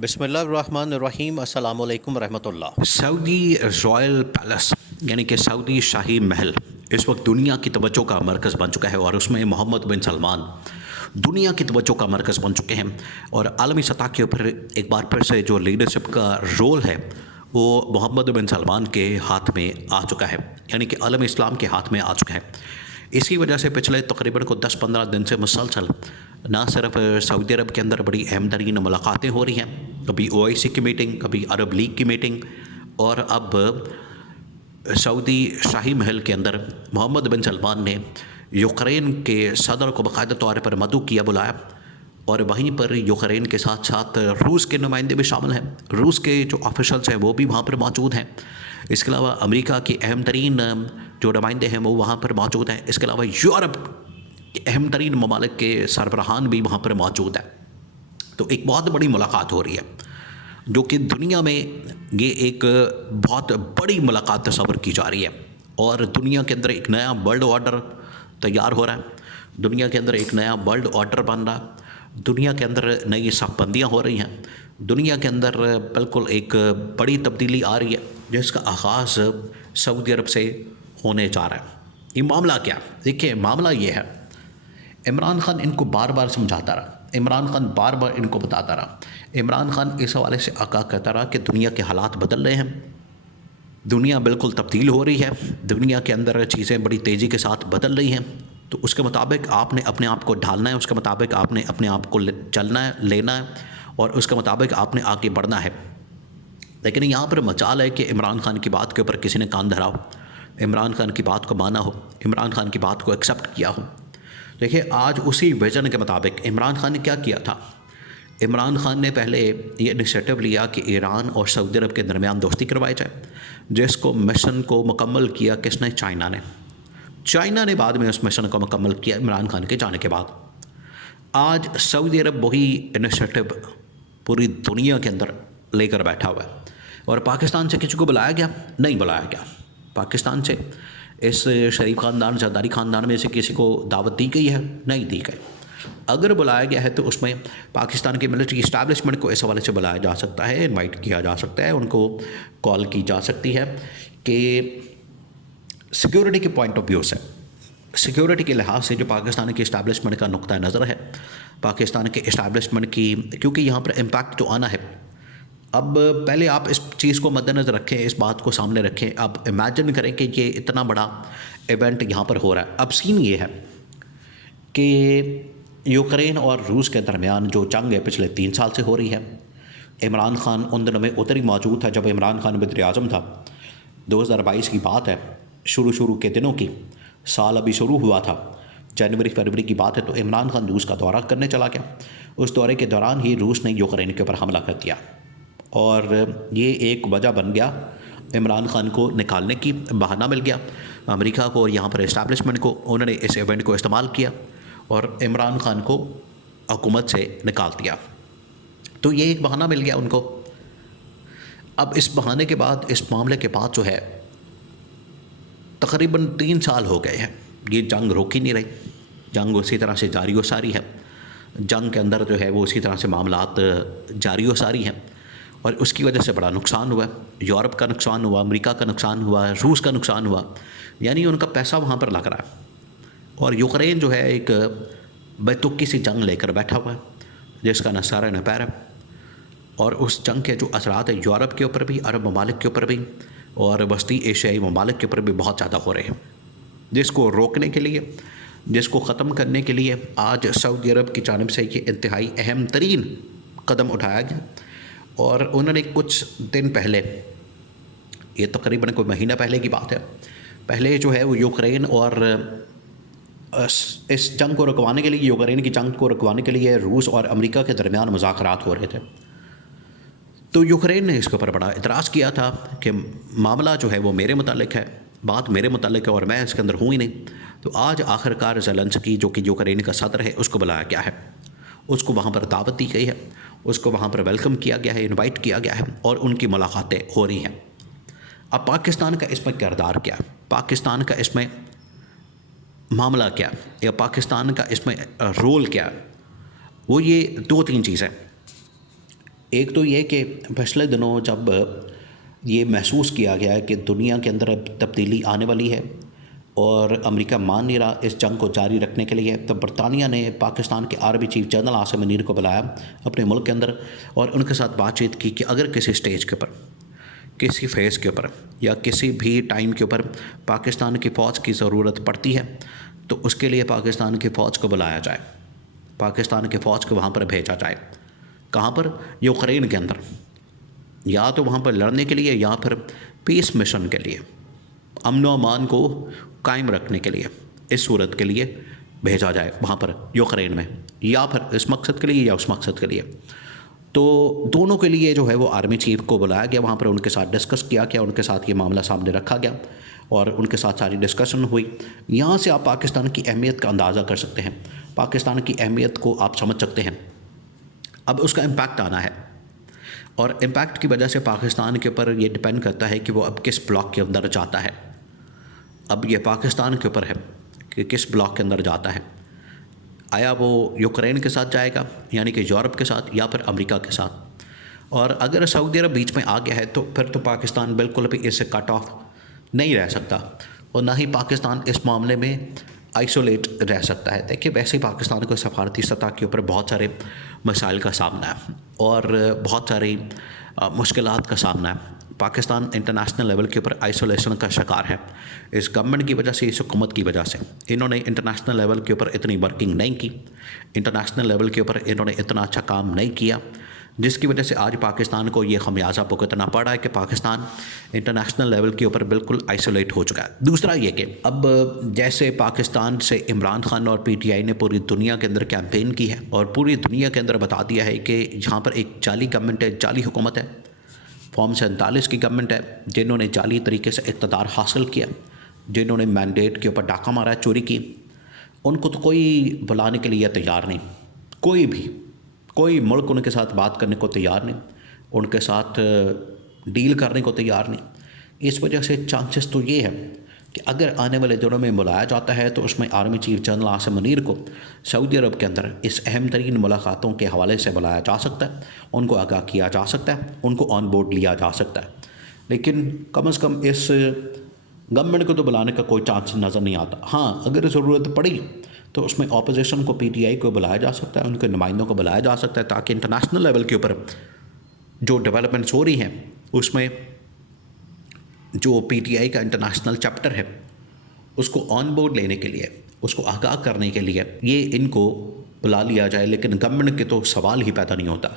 بسم اللہ الرحمن الرحیم، السلام علیکم ورحمۃ اللہ۔ سعودی رائل پیلس یعنی کہ سعودی شاہی محل اس وقت دنیا کی توجہ کا مرکز بن چکا ہے، اور اس میں محمد بن سلمان دنیا کی توجہ کا مرکز بن چکے ہیں، اور عالمی سطح کے اوپر ایک بار پھر سے جو لیڈرشپ کا رول ہے وہ محمد بن سلمان کے ہاتھ میں آ چکا ہے، یعنی کہ عالم اسلام کے ہاتھ میں آ چکا ہے۔ اسی وجہ سے پچھلے تقریباً 10-15 دن سے مسلسل نہ صرف سعودی عرب کے اندر بڑی اہم ترین ملاقاتیں ہو رہی ہیں، کبھی OIC کی میٹنگ، کبھی عرب لیگ کی میٹنگ، اور اب سعودی شاہی محل کے اندر محمد بن سلمان نے یوکرین کے صدر کو باقاعدہ طور پر مدعو کیا، بلایا، اور وہیں پر یوکرین کے ساتھ ساتھ روس کے نمائندے بھی شامل ہیں، روس کے جو آفیشلز ہیں وہ بھی وہاں پر موجود ہیں۔ اس کے علاوہ امریکہ کے اہم ترین جو نمائندے ہیں وہ وہاں پر موجود ہیں۔ اس کے علاوہ یورپ کے اہم ترین ممالک کے سربراہان بھی وہاں پر موجود ہیں۔ تو ایک بہت بڑی ملاقات ہو رہی ہے، جو کہ دنیا میں یہ ایک بہت بڑی ملاقات تصور کی جا رہی ہے، اور دنیا کے اندر ایک نیا ورلڈ آرڈر تیار ہو رہا ہے، دنیا کے اندر ایک نیا ورلڈ آرڈر بن رہا ہے، دنیا کے اندر نئی صف بندیاں ہو رہی ہیں، دنیا کے اندر بالکل ایک بڑی تبدیلی آ رہی ہے جس کا آغاز سعودی عرب سے ہونے جا رہا ہے۔ یہ معاملہ کیا؟ دیکھیے، معاملہ یہ ہے، عمران خان ان کو بار بار سمجھاتا رہا، عمران خان بار بار ان کو بتاتا رہا، عمران خان اس حوالے سے آگاہ کرتا رہا کہ دنیا کے حالات بدل رہے ہیں، دنیا بالکل تبدیل ہو رہی ہے، دنیا کے اندر چیزیں بڑی تیزی کے ساتھ بدل رہی ہیں، تو اس کے مطابق آپ نے اپنے آپ کو ڈھالنا ہے، اس کے مطابق آپ نے اپنے آپ کو چلنا ہے، لینا ہے، اور اس کے مطابق آپ نے آگے بڑھنا ہے۔ لیکن یہاں پر مجال ہے کہ عمران خان کی بات کے اوپر کسی نے کان دھرا ہو، عمران خان کی بات کو مانا ہو، عمران خان کی بات کو ایکسیپٹ کیا ہو۔ دیکھیے، آج اسی ویژن کے مطابق عمران خان نے کیا کیا تھا؟ عمران خان نے پہلے یہ انیشیٹو لیا کہ ایران اور سعودی عرب کے درمیان دوستی کروائی جائے، جس کو مشن کو مکمل کیا کس نے؟ چائنا نے بعد میں اس مشن کو مکمل کیا عمران خان کے جانے کے بعد۔ آج سعودی عرب وہی انیشیٹو پوری دنیا کے اندر لے کر بیٹھا ہوا ہے، اور پاکستان سے کسی کو بلایا گیا؟ نہیں بلایا گیا۔ پاکستان سے اس شریف خاندان، زرداری خاندان میں سے کسی کو دعوت دی گئی ہے؟ نہیں دی گئی۔ اگر بلایا گیا ہے تو اس میں پاکستان کی ملٹری اسٹیبلشمنٹ کو اس حوالے سے بلایا جا سکتا ہے، انوائٹ کیا جا سکتا ہے، ان کو کال کی جا سکتی ہے کہ سیکیورٹی کے پوائنٹ آف ویو سے، سیکیورٹی کے لحاظ سے جو پاکستان کی اسٹیبلشمنٹ کا نقطہ نظر ہے، پاکستان کے اسٹیبلشمنٹ کی، کیونکہ یہاں پر امپیکٹ جو آنا ہے، اب پہلے آپ اس چیز کو مد نظر رکھیں، اس بات کو سامنے رکھیں، آپ امیجن کریں کہ یہ اتنا بڑا ایونٹ یہاں پر ہو رہا ہے۔ اب سین یہ ہے کہ یوکرین اور روس کے درمیان جو جنگ ہے پچھلے 3 سال سے ہو رہی ہے۔ عمران خان ان دنوں میں ادھر ہی موجود تھا جب عمران خان وزیر اعظم تھا، 2022 کی بات ہے، شروع کے دنوں کی، سال ابھی شروع ہوا تھا، جنوری فروری کی بات ہے، تو عمران خان روس کا دورہ کرنے چلا گیا۔ اس دورے کے دوران ہی روس نے یوکرین کے اوپر حملہ کر دیا، اور یہ ایک وجہ بن گیا عمران خان کو نکالنے کی، بہانہ مل گیا امریکہ کو اور یہاں پر اسٹیبلشمنٹ کو، انہوں نے اس ایونٹ کو استعمال کیا اور عمران خان کو حکومت سے نکال دیا۔ تو یہ ایک بہانہ مل گیا ان کو۔ اب اس بہانے کے بعد، اس معاملے کے بعد جو ہے تقریباً 3 سال ہو گئے ہیں، یہ جنگ روک ہی نہیں رہی، جنگ اسی طرح سے جاری و ساری ہے، جنگ کے اندر جو ہے وہ اسی طرح سے معاملات جاری و ساری ہیں، اور اس کی وجہ سے بڑا نقصان ہوا، یورپ کا نقصان ہوا، امریکہ کا نقصان ہوا، روس کا نقصان ہوا، یعنی ان کا پیسہ وہاں پر لگ رہا ہے، اور یوکرین جو ہے ایک بیتوکی سی جنگ لے کر بیٹھا ہوا ہے جس کا نہ سر نہ پیر ہے، اور اس جنگ کے جو اثرات ہیں یورپ کے اوپر بھی، عرب ممالک کے اوپر بھی، اور وسطی ایشیائی ممالک کے اوپر بھی بہت زیادہ ہو رہے ہیں، جس کو روکنے کے لیے، جس کو ختم کرنے کے لیے آج سعودی عرب کی جانب سے یہ انتہائی اہم ترین قدم اٹھایا گیا، اور انہوں نے کچھ دن پہلے، یہ تقریباً کوئی مہینہ پہلے کی بات ہے، پہلے جو ہے وہ یوکرین اور اس جنگ کو رکوانے کے لیے، یوکرین کی جنگ کو رکوانے کے لیے روس اور امریکہ کے درمیان مذاکرات ہو رہے تھے، تو یوکرین نے اس کے اوپر بڑا اعتراض کیا تھا کہ معاملہ جو ہے وہ میرے متعلق ہے، بات میرے متعلق ہے اور میں اس کے اندر ہوں ہی نہیں۔ تو آج آخرکار زیلنسکی جو کہ یوکرین کا صدر ہے، اس کو بلایا گیا ہے، اس کو وہاں پر دعوت دی گئی ہے، اس کو وہاں پر ویلکم کیا گیا ہے، انوائٹ کیا گیا ہے، اور ان کی ملاقاتیں ہو رہی ہیں۔ اب پاکستان کا اس میں کردار کیا ہے؟ پاکستان کا اس میں معاملہ کیا ہے، یا پاکستان کا اس میں رول کیا ہے؟ وہ یہ 2-3 چیزیں۔ ایک تو یہ کہ پچھلے دنوں جب یہ محسوس کیا گیا ہے کہ دنیا کے اندر اب تبدیلی آنے والی ہے اور امریکہ مان نہیں رہا اس جنگ کو جاری رکھنے کے لیے، تو برطانیہ نے پاکستان کے army chief general Asim Munir کو بلایا اپنے ملک کے اندر اور ان کے ساتھ بات چیت کی کہ اگر کسی سٹیج کے اوپر، کسی فیز کے اوپر یا کسی بھی ٹائم کے اوپر پاکستان کی فوج کی ضرورت پڑتی ہے تو اس کے لیے پاکستان کی فوج کو بلایا جائے، پاکستان کی فوج کو وہاں پر بھیجا جائے۔ کہاں پر؟ یوکرین کے اندر، یا تو وہاں پر لڑنے کے لیے یا پھر پیس مشن کے لیے، امن و امان کو قائم رکھنے کے لیے، اس صورت کے لیے بھیجا جائے وہاں پر یوکرین میں، یا پھر اس مقصد کے لیے یا اس مقصد کے لیے۔ تو دونوں کے لیے جو ہے وہ آرمی چیف کو بلایا گیا، وہاں پر ان کے ساتھ ڈسکس کیا گیا، ان کے ساتھ یہ معاملہ سامنے رکھا گیا اور ان کے ساتھ ساری ڈسکشن ہوئی۔ یہاں سے آپ پاکستان کی اہمیت کا اندازہ کر سکتے ہیں، پاکستان کی اہمیت کو آپ سمجھ سکتے ہیں۔ اب اس کا امپیکٹ آنا ہے اور امپیکٹ کی وجہ سے پاکستان کے اوپر یہ ڈپینڈ کرتا ہے کہ وہ اب کس بلاک کے اندر جاتا ہے۔ اب یہ پاکستان کے اوپر ہے کہ کس بلاک کے اندر جاتا ہے، آیا وہ یوکرین کے ساتھ جائے گا یعنی کہ یورپ کے ساتھ، یا پھر امریکہ کے ساتھ۔ اور اگر سعودی عرب بیچ میں آ گیا ہے تو پھر تو پاکستان بالکل بھی اس سے کٹ آف نہیں رہ سکتا اور نہ ہی پاکستان اس معاملے میں آئسولیٹ رہ سکتا ہے۔ دیکھیے ویسے ہی پاکستان کو سفارتی سطح کے اوپر بہت سارے مسائل کا سامنا ہے اور بہت ساری مشکلات کا سامنا ہے۔ پاکستان انٹرنیشنل لیول کے اوپر آئسولیشن کا شکار ہے، اس گورنمنٹ کی وجہ سے، اس حکومت کی وجہ سے۔ انہوں نے انٹرنیشنل لیول کے اوپر اتنی ورکنگ نہیں کی، انٹرنیشنل لیول کے اوپر انہوں نے اتنا اچھا کام نہیں کیا، جس کی وجہ سے آج پاکستان کو یہ خمیازہ بھگتنا پڑا ہے کہ پاکستان انٹرنیشنل لیول کے اوپر بالکل آئسولیٹ ہو چکا ہے۔ دوسرا یہ کہ اب جیسے پاکستان سے عمران خان اور پی ٹی آئی نے پوری دنیا کے اندر کیمپین کی ہے اور پوری دنیا کے اندر بتا دیا ہے کہ یہاں پر ایک جعلی گورنمنٹ ہے، جعلی حکومت ہے، فارم 47 کی گورنمنٹ ہے، جنہوں نے جعلی طریقے سے اقتدار حاصل کیا، جنہوں نے مینڈیٹ کے اوپر ڈاکہ مارا، چوری کی، ان کو تو کوئی بلانے کے لیے تیار نہیں، کوئی ملک ان کے ساتھ بات کرنے کو تیار نہیں، ان کے ساتھ ڈیل کرنے کو تیار نہیں۔ اس وجہ سے چانسز تو یہ ہے کہ اگر آنے والے دنوں میں بلایا جاتا ہے تو اس میں army chief general Asim Munir کو سعودی عرب کے اندر اس اہم ترین ملاقاتوں کے حوالے سے بلایا جا سکتا ہے، ان کو آگاہ کیا جا سکتا ہے، ان کو آن بورڈ لیا جا سکتا ہے، لیکن کم از کم اس گورنمنٹ کو تو بلانے کا کوئی چانس نظر نہیں آتا۔ ہاں اگر ضرورت پڑی تو اس میں اپوزیشن کو، پی ٹی آئی کو بلایا جا سکتا ہے، ان کے نمائندوں کو بلایا جا سکتا ہے، تاکہ انٹرنیشنل لیول کے اوپر جو ڈیولپمنٹس ہو رہی ہیں اس میں جو پی ٹی آئی کا انٹرنیشنل چیپٹر ہے اس کو آن بورڈ لینے کے لیے، اس کو آگاہ کرنے کے لیے یہ ان کو بلا لیا جائے، لیکن گورنمنٹ کے تو سوال ہی پیدا نہیں ہوتا۔